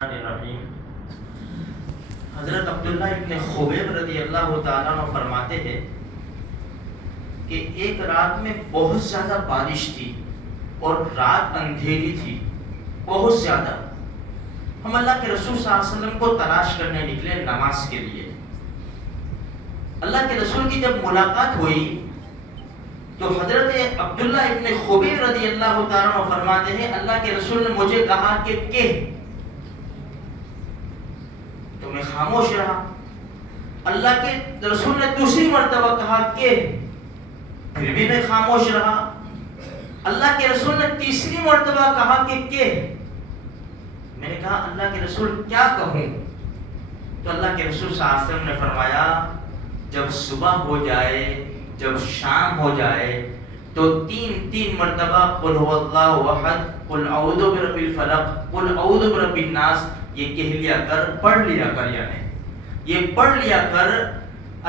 الرحیم۔ حضرت عبداللہ ابن خبیب رضی اللہ تعالیٰ عنہ فرماتے ہیں کہ ایک رات میں بہت زیادہ بارش تھی اور رات اندھیری تھی بہت زیادہ۔ ہم اللہ کے رسول صلی اللہ علیہ وسلم کو تلاش کرنے نکلے نماز کے لیے۔ اللہ کے رسول کی جب ملاقات ہوئی تو حضرت عبداللہ ابن خبیب رضی اللہ تعالیٰ عنہ فرماتے ہیں اللہ کے رسول نے مجھے کہا کہ تو میں خاموش رہا۔ اللہ کے رسول نے دوسری مرتبہ کہا کہ پھر بھی میں خاموش رہا۔ اللہ کے رسول نے تیسری مرتبہ کہا کہ میں نے کہا اللہ کے رسول کیا کہوں؟ تو اللہ کے رسول صلی اللہ علیہ وسلم نے فرمایا جب صبح ہو جائے جب شام ہو جائے تو تین مرتبہ قل هو اللہ احد قل اعوذ برب الفلق قل اعوذ برب الناس یہ کہہ لیا کر، پڑھ لیا کر، یعنی یہ پڑھ لیا کر۔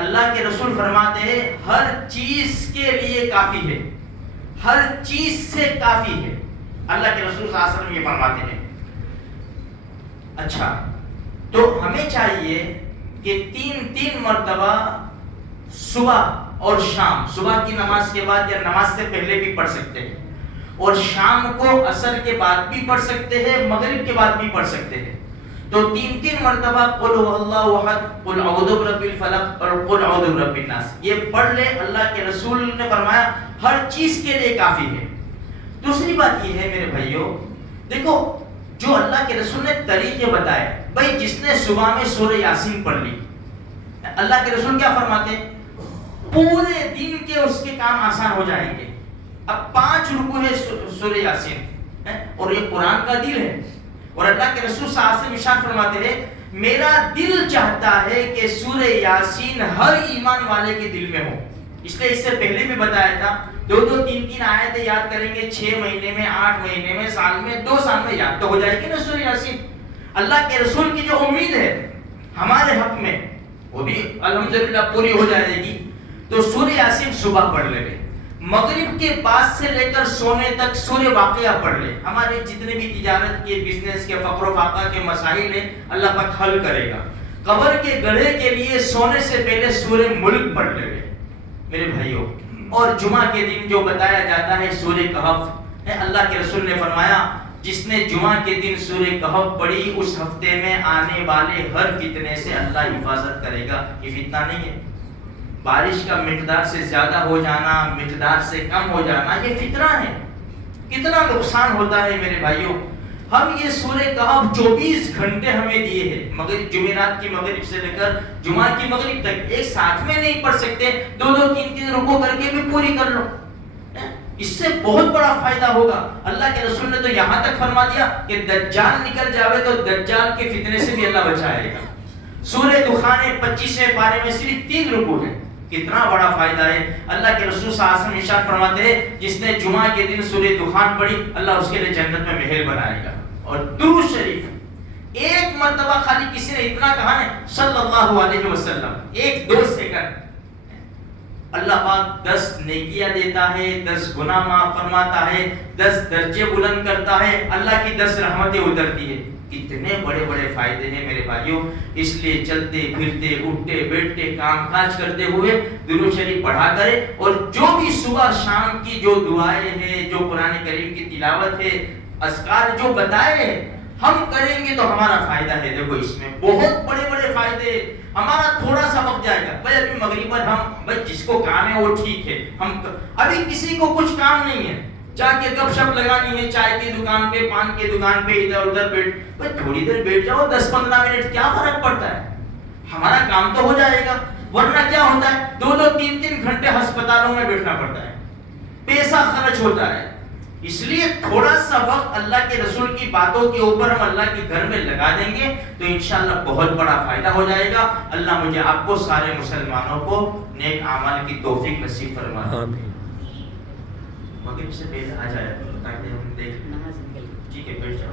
اللہ کے رسول فرماتے ہیں ہر چیز کے لیے کافی ہے، ہر چیز سے کافی ہے۔ اللہ کے رسول صلی اللہ علیہ وسلم یہ فرماتے ہیں۔ اچھا، تو ہمیں چاہیے کہ تین مرتبہ صبح اور شام، صبح کی نماز کے بعد یا نماز سے پہلے بھی پڑھ سکتے ہیں، اور شام کو عصر کے بعد بھی پڑھ سکتے ہیں، مغرب کے بعد بھی پڑھ سکتے ہیں۔ تو تین مرتبہ قل هو اللہ احد قل اعوذ برب الفلق اور قل اعوذ برب الناس یہ پڑھ لے۔ اللہ کے رسول نے فرمایا ہر چیز کے لیے کافی ہے۔ دوسری بات یہ ہے میرے بھائیوں، دیکھو جو اللہ کے رسول نے طریقے بتائے، بھائی جس نے صبح میں سورہ یاسین پڑھ لی، اللہ کے رسول کیا فرماتے ہیں پورے دن کے اس کے کام آسان ہو جائیں گے۔ اب 5 رکوع ہے سورہ یاسین اور یہ قرآن کا دل ہے، اور اللہ کے رسول صلی اللہ علیہ وسلم ارشاد فرماتے ہیں میرا دل چاہتا ہے کہ سورہ یاسین ہر ایمان والے کے دل میں ہو۔ اس لیے اس سے پہلے بھی بتایا تھا 2 3 آیتیں یاد کریں گے 6 مہینے میں، 8 مہینے میں، سال میں، 2 سال میں یاد تو ہو جائے گی نا سورہ یاسین۔ اللہ کے رسول کی جو امید ہے ہمارے حق میں وہ بھی الحمدللہ پوری ہو جائے گی۔ تو سورہ یاسین صبح پڑھ لے، مغرب کے بعد سے لے کر سونے تک سورہ واقعہ پڑھ لے۔ ہمارے جتنے بھی تجارت کے، بزنس کے، فقر و فاقہ کے مسائل ہیں اللہ پاک حل کرے گا۔ قبر کے گڑھے کے لیے سونے سے پہلے سورہ ملک پڑھ لے میرے بھائیوں۔ اور جمعہ کے دن جو بتایا جاتا ہے سورہ کہف ہے، اللہ کے رسول نے فرمایا جس نے جمعہ کے دن سورہ کہف پڑھی اس ہفتے میں آنے والے ہر فتنے سے اللہ حفاظت کرے گا۔ یہ فتنہ نہیں ہے، بارش کا مقدار سے زیادہ ہو جانا، مقدار سے کم ہو جانا، یہ فتنہ ہے۔ کتنا نقصان ہوتا ہے میرے بھائیوں۔ ہم یہ سورہ کہف 24 گھنٹے ہمیں دیے ہیں، مگر جمعرات کی مغرب سے لے کر جمعہ کی مغرب تک ایک ساتھ میں نہیں پڑھ سکتے، 2 3 رکوع کر کے بھی پوری کر لو، اس سے بہت بڑا فائدہ ہوگا۔ اللہ کے رسول نے تو یہاں تک فرما دیا کہ دجال نکل جاوے تو دجال کے فتنے سے بھی اللہ بچائے گا۔ سورہ دخان 25ویں پارے میں صرف 3 رکوع ہے، کتنا بڑا فائدہ ہے۔ اللہ کے رسول صلی اللہ علیہ وسلم ارشاد فرماتے ہیں جس نے جمعہ کے دن سورہ دخان پڑھی اللہ اس کے لیے جنت میں محل بنائے گا۔ اور درود شریف ایک مرتبہ خالی کسی نے اتنا کہا ہے صلی اللہ علیہ وسلم، 1-2 سیکنڈ، اللہ پاک 10 نیکیاں دیتا ہے، 10 گناہ معاف فرماتا ہے، 10 درجے بلند کرتا ہے، اللہ کی 10 رحمتیں اترتی ہے۔ کتنے بڑے بڑے فائدے ہیں میرے بھائیوں۔ اس لیے چلتے پھرتے اٹھتے بیٹھتے کام کاج کرتے ہوئے درود شریف پڑھا کرے، اور جو بھی صبح شام کی جو دعائیں ہیں، جو قرآن کریم کی تلاوت ہے، اذکار جو بتائے ہیں ہم کریں گے تو ہمارا فائدہ ہے۔ دیکھو اس میں بہت بڑے بڑے فائدے، ہمارا تھوڑا سا وقت جائے گا۔ بھائی ابھی مغرب پر ہم بھائی جس کو کام ہے وہ ٹھیک ہے، ہم ابھی کسی کو کچھ کام نہیں ہے، جا کے گپ شپ لگانی ہے چائے کی دکان پہ، پان کی دکان پہ، ادھر ادھر بیٹھ، بھائی تھوڑی دیر بیٹھ جاؤ، 10-15 منٹ کیا فرق پڑتا ہے، ہمارا کام تو ہو جائے گا۔ ورنہ کیا ہوتا ہے 2 3 گھنٹے ہسپتالوں میں بیٹھنا پڑتا ہے، پیسہ خرچ ہوتا ہے۔ اس لیے تھوڑا سا وقت اللہ کے رسول کی باتوں کے اوپر ہم اللہ کے گھر میں لگا دیں گے تو انشاءاللہ بہت بڑا فائدہ ہو جائے گا۔ اللہ مجھے آپ کو سارے مسلمانوں کو نیک اعمال کی توفیق نصیب فرمائے۔ مغرب سے پہلے آ جائے تاکہ ہم دیکھ، ٹھیک ہے بیٹھ جاؤ۔